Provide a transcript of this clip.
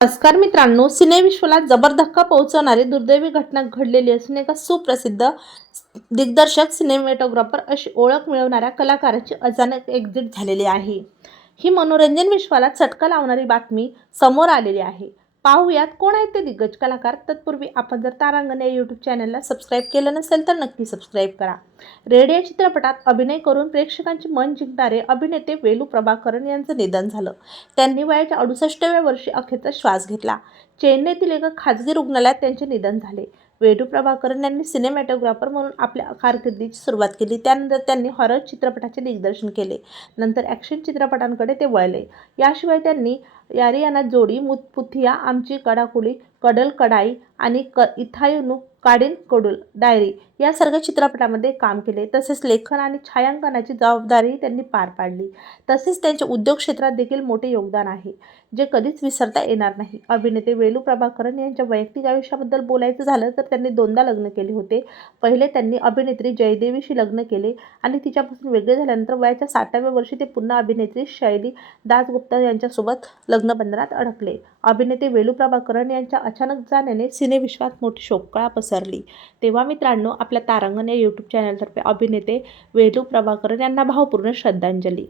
नमस्कार मित्रांनो सिनेविश्वाला जबर धक्का पोहोचवणारी दुर्दैवी घटना घडलेली असून एका सुप्रसिद्ध दिग्दर्शक सिनेमॅटोग्राफर अशी ओळख मिळवणाऱ्या कलाकाराची अचानक एक्झिट झालेली आहे. ही मनोरंजन विश्वाला चटका लावणारी बातमी समोर आलेली आहे. पाहूयात कोण आहेत ते दिग्गज कलाकार. तत्पूर्वी आपण जर तारांगण या यूट्यूब चॅनलला सबस्क्राईब केलं नसेल तर नक्की सबस्क्राईब करा. रेड या चित्रपटात अभिनय करून प्रेक्षकांचे मन जिंकणारे अभिनेते वेलू प्रभाकरन यांचं निधन झालं. त्यांनी वयाच्या अडुसष्टव्या वर्षी अखेरचा श्वास घेतला. चेन्नईतील एका खाजगी रुग्णालयात त्यांचे निधन झाले. वेडू प्रभाकरन यांनी सिनेमॅटोग्राफर म्हणून आपल्या कारकिर्दीची सुरुवात केली. त्यानंतर त्यांनी हॉरर चित्रपटाचे दिग्दर्शन केले. नंतर ॲक्शन चित्रपटांकडे ते वळले. याशिवाय त्यांनी यारियाना जोडी मुतपुथिया आमची कडाकुली कडल कडाई आणि क इथायुनू काडीन कोडुल डायरी यासारख्या चित्रपटामध्ये काम केले. तसेच लेखन आणि छायांकनाची जबाबदारीही त्यांनी पार पाडली. तसेच त्यांच्या उद्योग क्षेत्रात देखील मोठे योगदान आहे जे कधीच विसरता येणार नाही. अभिनेते वेलू प्रभाकरन यांच्या वैयक्तिक आयुष्याबद्दल बोलायचं झालं तर त्यांनी दोनदा लग्न केले होते. पहिले त्यांनी अभिनेत्री जयदेवीशी लग्न केले आणि तिच्यापासून वेगळे झाल्यानंतर वयाच्या साठाव्या वर्षी ते पुन्हा अभिनेत्री शैली दासगुप्ता यांच्यासोबत लग्नबंधनात अडकले. अभिनेते वेलू प्रभाकरन यांच्या अचानक जाण्याने सिनेविश्वात मोठी शोककळा पसरली. तेव्हा मित्रांनो आपल्या तारांगण या यूट्यूब चॅनलतर्फे अभिनेते वेलू प्रभाकरन यांना भावपूर्ण श्रद्धांजली.